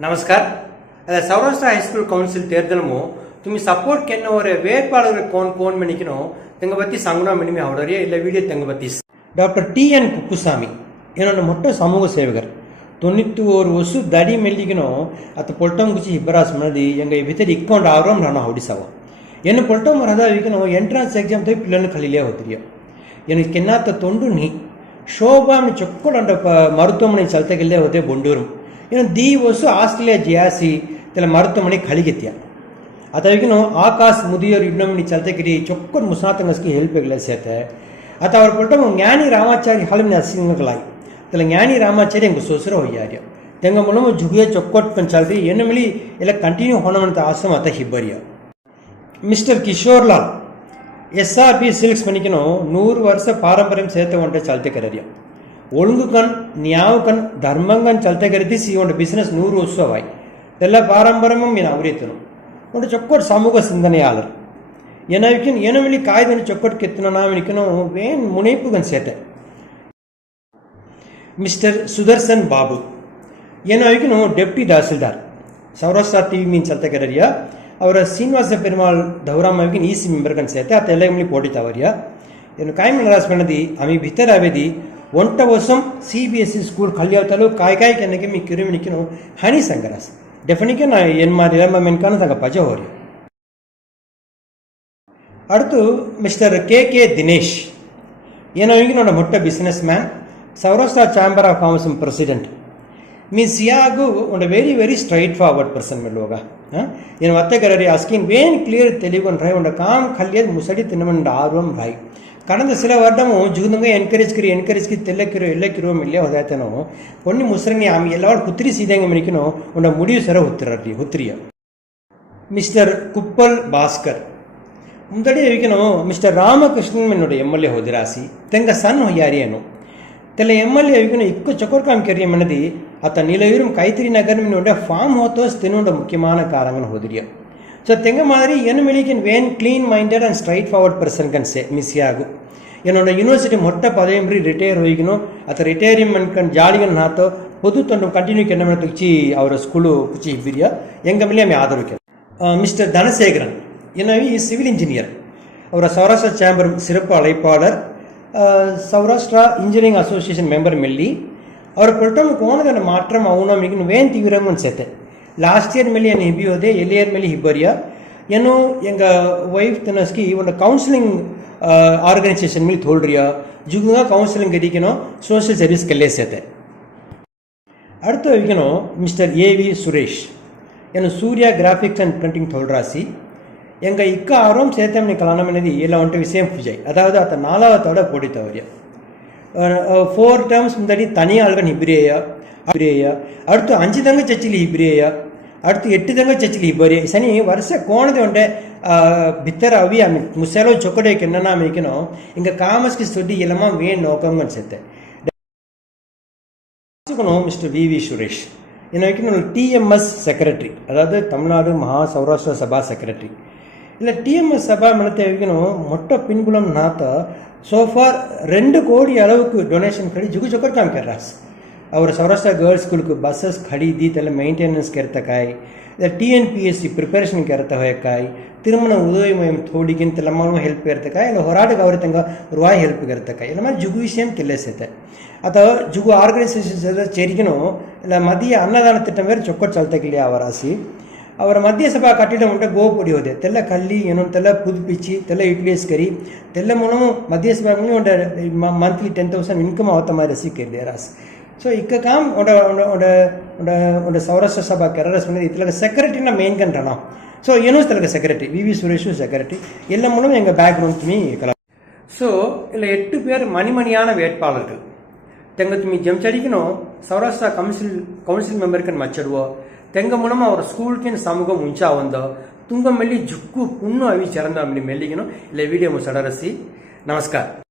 नमस्कार Saurashtra high school council तेरदलमु तुम्हें सपोर्ट के वेट्पाळर कोन कोन मणिकनो तेंगबत्ती संगना मिनिमी आवडरिया इल्ल वीडियो तेंगबत्ती डॉक्टर टी.एन. कुप्पुसामी इन्होंने मोट्ट समूह सेवकर 91 वर्ष दड़ी मेल्लिगनो अत पोल्टम गुची हिब्बरास मनदी एंग भीतर इक्कोंड आवरम राना होडिसाव एन पोल्टम रदा विकनो एंट्रेंस एग्जाम तो पिल्लन खलिले होतिरिया एन केन्नात तोंडुनी शोभा चोक्कोड मरुत्वमने चलतगिल्ले होते बोंडूरम इन दी वर्ष आस्ट्रेलिया जियासी तेल मरुत्वमने खलिगित्या अतविकनो आकाश मुदियोर इब्नमनि चलतगिरी चोक्कोड मुसातंगस्की हेल्प सेते अत अवर पोल्टम ज्ञानी रामाचार्य हलमने असिंगलाई तेल ज्ञानी रामाचार्य एंग सोसर होयार्य तेंग मुलम जुगिया चोक्कोड पंचालती एनमिली इला कंटिन्यू होनमंत आश्रम अत हिब्बरिया मिस्टर किशोरलाल SRP सिल्क्स मणिकनो 100 वर्ष पारंपरिक सेते वंटे चलते कररिया ஒழுங்குகன் ನ್ಯಾವಕನ್ ಧರ್ಮಂಗನ್ ಚಲತೆ ಕರಿತಿಸಿ ಒಂದು ಬಿಸಿನೆಸ್ 100 ವರ್ಷವಾಯಿ ಎಲ್ಲ ಪಾರಂಪರಮಂ ಮಿನ ಅವರಿತನು ಒಂದು ಚೊಕ್ಕೋಟ್ ಸಮೂಹ ಸಿಂಧನೆಯಾಲರ್ ಏನವಿಕಿನ್ ಏನಮಿಲಿ ಕಾಯ್ದನ ಚೊಕ್ಕೋಟ್ ಕೆತ್ತನ ನಾಮಿನಿಕನು ವೇನ್ ಮುನೇಪುಗನ್ ಸೇತೆ ಮಿಸ್ಟರ್ ಸುದರ್ಶನ್ ಬಾಬು ಏನವಿಕಿನು ಡೆಪ್ಟಿ ತಹಸೀಲ್ದಾರ್ ಸೌರಾಷ್ಟ್ರ ಟಿವಿ ಮೀನ್ ಚಲತೆ ಕರಿಯ ಅವರ ಶ್ರೀನಿವಾಸ ಪೆರುಮಾಳ್ ದೌರಾಮವಿಕಿನ್ ಈಸಿ ಮೆಂಬರ್ ಕನ್ ಸೇತೆ ಆ ತೆಲ್ಲಮಿಲಿ ಪೋಡಿತಾವರಿಯ ಏನು ಕಾಯ್ಮನ ರಾಸ್ಪಣದಿ ಅಮಿ ಭಿತರ ಅವೆದಿ ಒಂಟ ವರ್ಷಂ CBSE ಸ್ಕೂಲ್ ಕಲಿಯಾವತಲು ಕಾಯಿ ಕೆನಗೆ ಮಿ ಕಿರುಮಿನಿಕಿನು ಹನಿ ಸಂಗರಾಸ್ ಡೆಫಿನಿಕೆ ನಾ ಏನ್ ಮಾರಿಲ್ಲ ಮೆನ್ಕಾನ ತಗ ಪಜ ಹೋರಿ அடுத்து மிஸ்டர் KK ದಿನೇಶ್ ಏನೋ ಈಗ ನೋಡ ಮೊಟ್ಟ businessman Saurashtra chamber of commerce president ಮೀ ಸಿಯಾಗು ಒಂದು ವೆರಿ ಸ್ಟ್ರೈಟ್ ಫಾರ್ವರ್ಡ್ ಪರ್ಸನ್ ಮೆಲ್ಲೋಗ ಏನು ಮತ್ತೆ ಕರರಿ ಆಸ್ಕಿಂಗ್ ವೇನ್ ಕ್ಲಿಯರ್ ತೆಲಿಗೊಂಡು ರೈ ಒಂದು ಕಾಮ್ ಕಲಿಯದ್ ಮುಸಡಿ ತಿನ್ನಮಂಡ ಆರ್ವಂ ರೈ கடந்த சில வருடமோ ஜூதங்க என்கரேஜ்க்கு தெல்லக்கிரோ இல்லையா ಹೋದಾತನೋ பொண்ணு முஸ்ரங்கி ஆமி எல்லாரும் குத்திரி சீதங்க மணிக்கனோ உண்ட முடிவு சர ಹುತ್ತಿರಿಯ ಮಿಸ್ಟರ್ ಕುಪ್ಪಲ್ ಭಾಸ್ಕರ್ ಮುಂದಡಿ ಏವಿಕನೋ ಮಿಸ್ಟರ್ ರಾಮಕೃಷ್ಣನ್ ಮೆನ್ನೋಡ MLA ಹೋದಿರಾಸಿ ತೆಂಗ ಸನ್ ಹೊಯ್ಯಾರಿಯನು ತೆಲ್ಲ MLA ಏವಿಕನೋ ಇಕ್ಕು ಚಕೋರ್ ಕಾಮ್ ಕೆರಿಯ ಮನದಿ ಅತ ನೀಲಯೂರುಂ ಕೈತಿರಿ ನಗರ ಮೆನ್ನೋಡ ಫಾರ್ಮ್ ಹೋತೋಸ್ ತಿನ್ನೋಡ ಮುಖ್ಯமான ಕಾರಂಗನ ಹೋದಿರಿಯ ಸೊ ತೆಂಗ ಮಾದರಿ ಏನು ಮೆಲಿಕನ್ ವೇನ್ clean minded and straightforward person ಕನ್ ಸೆ ಮಿಸಿಯಾಗು ಏನೋಡ ಯೂನಿವರ್ಸಿಟಿ ಮೊಟ್ಟ ಪದೆಂಬ್ರಿ ರಿಟೈರ್ ಹೋಗಿನೋ ಅತ ರಿಟೈರಿಂಗ್ ಮನ್ಕಂಡ್ ಜಾಲಿಗನ್ ನಾತೋ ಪೊದು ತೊಂಡು ಕಂಟಿನ್ಯೂ ಕೆನ್ನಮನ ತುಚ್ಚಿ ಅವರ ಸ್ಕೂಲು ಕುಚಿ ಇಬ್ಬಿರಿಯ ಎಂಗ ಮಿಲಿ ಆಮೆ ಆದರುಕೆ மிஸ்டர் தனசேகரன் எனவே சிவில் இன்ஜினியர் ಅವರ ಸೌರಾಷ್ಟ್ರ ಚಾಂಬರ್ ಸಿರಪ್ಪು ಅಳೈಪಾಳರ್ ಸೌರಾಷ್ಟ್ರ ಇಂಜಿನಿಯರಿಂಗ್ ಅಸೋಸಿಯೇಷನ್ ಮೆಂಬರ್ ಮೆಲ್ಲಿ ಅವರ ಪೊಲ್ಟಮ್ ಕೋಣದ ಮಾಟ್ರಮ್ ಅವನ ಮಿಗಿನ ವೇನ್ ತೀವ್ರಮನ್ ಸೇತೆ ಲಾಸ್ಟ್ ಇಯರ್ ಮೇಲೆ ಏನು ಹಿಬಿಯೋದೆ ಎಲಿಯರ್ ಮೇಲೆ ಹಿಬ್ಬರಿಯ ಏನು ಎಂಗ ವೈಫ್ ತನಸ್ಕಿ ಒಂದು ಕೌನ್ಸಿಲಿಂಗ್ ಆರ್ಗನೈಸೇಷನ್ ಮೇಲೆ ತೋಳ್ರಿಯ ಜುಗುಂಗ ಕೌನ್ಸಿಲಿಂಗ್ ಗದಿಕೆನೋ ಸೋಷಿಯಲ್ ಸರ್ವಿಸ್ ಕಲ್ಲೇಸತೆ அடுத்த வைக்கனோ மிஸ்டர் AV சுரேஷ் ಏನು ಸೂರ್ಯ ಗ್ರಾಫಿಕ್ಸ್ ಅಂಡ್ ಪ್ರಿಂಟಿಂಗ್ ತೋಳ್ರಾಸಿ ಎಂಗ ಇಕ್ಕ ಆರೋಮ್ ಸೇತಮ್ನಿ ಕಲಾನಮನದಿ ಎಲ್ಲ ಒಂಟೆ ವಿಷಯ ಪೂಜೈ ಅದಾவது ಅತ 4வது போடித்தவரியா 4 ಟರ್ಮ್ಸ್ ಮುಂದಡಿ ತನಿ ಆಳ್ಗನ್ ಹಿಬ್ರಿಯ அடுத்து 5 தங்க சச்சிலி ಹಿಬ್ರಿಯ அடுத்து 8 தங்க ಚಚ್ಲಿ ಇಬ್ಬರಿ ಸನಿ ವರ್ಷ ಕೋಣದೆ ಒಂಡೆ ಬಿತ್ತರ ಅವಿ ಆಮಿ ಮುಸೆಲೋ ಚೊಕಡೆ ಕೆನ್ನನಾ ಮೇಕನೋ ಇಂಗ ಕಾಮಸ್ಕಿ ಸ್ಟಡಿ ಎಲ್ಲಮ ವೇನ್ ನೋಕಂ ಅನ್ಸತ್ತೆ மிஸ்டர் VV சுரேஷ் எனக்கு TMS செக்ரட்டரி அதாவது தமிழ்நாடு மகா சௌராஷ்டிர சபா செக்ரட்டரி இல்லை TMS சபா மனத்தை வைக்கணும் மொட்டை பின்புலம் நாத்த சோஃபார் 2 கோடி அளவுக்கு டொனேஷன் கடி ஜுகு ಚೊಕರ್ ಕಾಮ್ ಕರ್ ರಾಸ್ और सौराष्ट्र गर्ल्स स्कूल को बसेस खरीदी तेल मेंटेनेंस करता काय TNPSC प्रिपरेशन करता है काय तिरुमण उदय मयम थोड़ीगिन तेलम्मा हेल्प करता काय होराट गौरतंग रुवाय हेल्प करता काय ಎಲ್ಲ ಜುಗು ವಿಷಯ ಕೆಲ್ಲೆಸತೆ ಅಥವಾ ಜುಗು ಆರ್ಗನೈಸೇಷನ್ ಸೇರಿಗಿನೋ ಇಲ್ಲ ಮದಿಯ ಅನ್ನದಾನ ತಿಟ್ಟ ಬೇರೆ ಚೊಕ್ಕೊಟ್ಟು ಚಲ್ತಗಿಲ್ಲ ಅವರಾಸಿ ಅವರ ಮಧ್ಯಸಭಾ ಕಟ್ಟಿಡ ಉಂಟೆ ಗೋಪುಡಿ ಹೋದೆ ತೆಲ್ಲ ಕಲ್ಲಿ ಏನೊಂತೆಲ್ಲ ಪುದುಪಿಚ್ಚಿ ತೆಲ್ಲ ಯುಟಿಲೈಸ್ ಕರಿ ತೆಲ್ಲ ಮುನಮು ಮಧ್ಯಸಭಾ ಉಂಟೆ ಮಂತ್ಲಿ 10,000 ಇನ್ಕಮ್ ಅವತ್ತ ಮಾರಿ ಸಿಕ್ಕಿದೆ ರಾಸ್ ಸೊ ಇಕ್ಕ ಕಾಮ್ ಒಂಡ ಸೌರಾಷ್ಟ್ರ ಸಭಾ ಕೆರರಸ್ ಬಂದಿದೆ ಇತ್ತಲಾಗ ಸೆಕ್ರೆಟರಿನ ಮೇನ್ ಕಂಟಣ ಸೊ ಏನೋ ಸ್ಥಳಕ್ಕೆ ಸೆಕ್ರೆಟರಿ VV சுரேஷு செக்ரட்டரி ಎಲ್ಲ மூலம் எங்கள் பேக்ரவுண்ட் துமி கலா ஸோ இல்லை 8 பேர் மணிமணியான வேட்பாளர்கள் தெங்க துமி ஜம்சடிக்கணும் சௌராஷ்டிர கவுன்சில் மெம்பರ್ಕನ್ ಮಚ್ಚಡುವ ತೆಂಗ ಮೂಲಮ ಅವರ ಸ್ಕೂಲ್ಕಿನ ಸಮೂಹ ಮುಂಚಾ ಒಂದೋ ತುಂಗ ಮೆಲ್ಲಿ ಜುಕ್ಕು ಪುಣ್ಣು ಅವಿ ಚರಂದ ಮೆಲ್ಲಿಗಿನೋ ಇಲ್ಲ ವಿಡಿಯೋ ಮುಸಡರಸಿ ನಮಸ್ಕಾರ